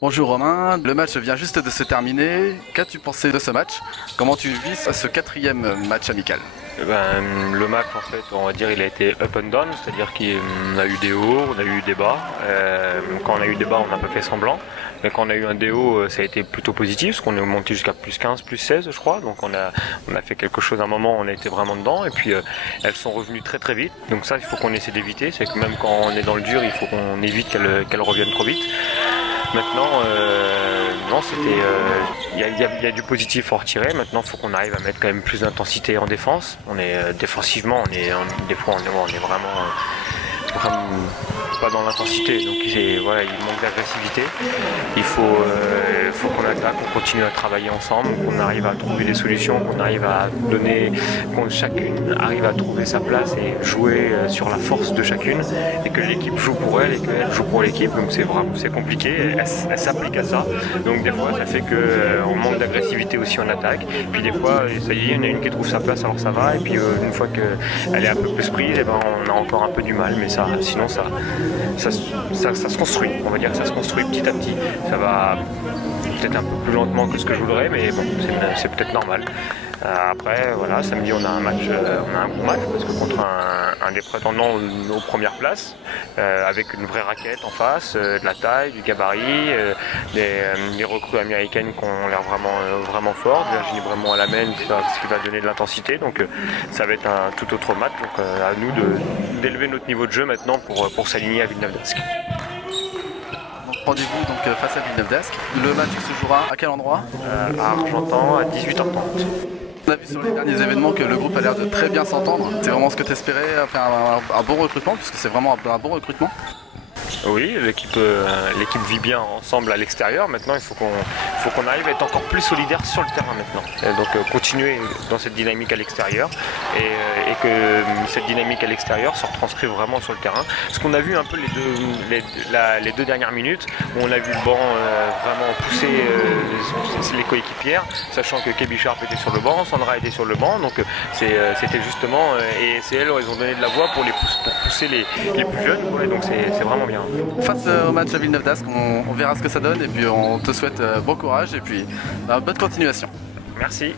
Bonjour Romain, le match vient juste de se terminer. Qu'as-tu pensé de ce match? Comment tu vis ce quatrième match amical? Le match, en fait, on va dire, il a été up and down, c'est-à-dire qu'on a eu des hauts, on a eu des bas. Quand on a eu des bas, on n'a pas fait semblant. Mais quand on a eu un des hauts, ça a été plutôt positif, parce qu'on est monté jusqu'à plus 15, plus 16, je crois. Donc on a fait quelque chose à un moment, on a été vraiment dedans. Et puis elles sont revenues très très vite. Donc ça, il faut qu'on essaie d'éviter. C'est que même quand on est dans le dur, il faut qu'on évite qu'elles reviennent trop vite. Maintenant, non, c'était, il y a du positif à en retirer. Maintenant, il faut qu'on arrive à mettre quand même plus d'intensité en défense. On est défensivement, des fois, on est vraiment pas dans l'intensité. Donc voilà, il manque d'agressivité. Il faut qu'on attaque, qu'on continue à travailler ensemble, qu'on arrive à trouver des solutions, qu'on arrive à donner, qu'on chacune arrive à trouver sa place et jouer sur la force de chacune, et que l'équipe joue pour elle et qu'elle joue pour l'équipe. Donc c'est compliqué. Elle s'applique à ça. Donc des fois, ça fait que on manque d'agressivité aussi en attaque. Puis des fois, ça y est, il y en a une qui trouve sa place, alors ça va. Et puis une fois qu'elle est un peu plus prise, et ben on a encore un peu du mal. Mais sinon ça se construit. On va dire que ça se construit petit à petit. Ça va peut-être un peu plus lentement que ce que je voudrais, mais bon, c'est peut-être normal. Après, voilà, samedi on a un bon match, parce que contre un des prétendants aux premières places, avec une vraie raquette en face, de la taille, du gabarit, des recrues américaines qui ont l'air vraiment fortes, Virginie Bremont à la main qui va donner de l'intensité, donc ça va être un tout autre match, donc à nous d'élever notre niveau de jeu maintenant pour s'aligner à Villeneuve-d'Ascq. Rendez-vous donc face à Villeneuve d'Ascq. Le match se jouera à quel endroit? À Argentan à 18h30. On a vu sur les derniers événements que le groupe a l'air de très bien s'entendre. C'est vraiment ce que tu espérais, faire un bon recrutement, puisque c'est vraiment un bon recrutement. Oui, l'équipe vit bien ensemble à l'extérieur. Maintenant, il faut qu'on arrive à être encore plus solidaire sur le terrain maintenant. Et donc continuer dans cette dynamique à l'extérieur et que cette dynamique à l'extérieur se retranscrive vraiment sur le terrain. Ce qu'on a vu un peu les deux dernières minutes, où on a vu le banc vraiment pousser les coéquipières, sachant que Kay Bicharp était sur le banc, Sandra était sur le banc, donc c'était justement et c'est elles ont donné de la voix pour pousser les plus jeunes, ouais, donc c'est vraiment bien. Face au match à Villeneuve d'Ascq, on verra ce que ça donne et puis on te souhaite bon courage et puis bonne continuation. Merci.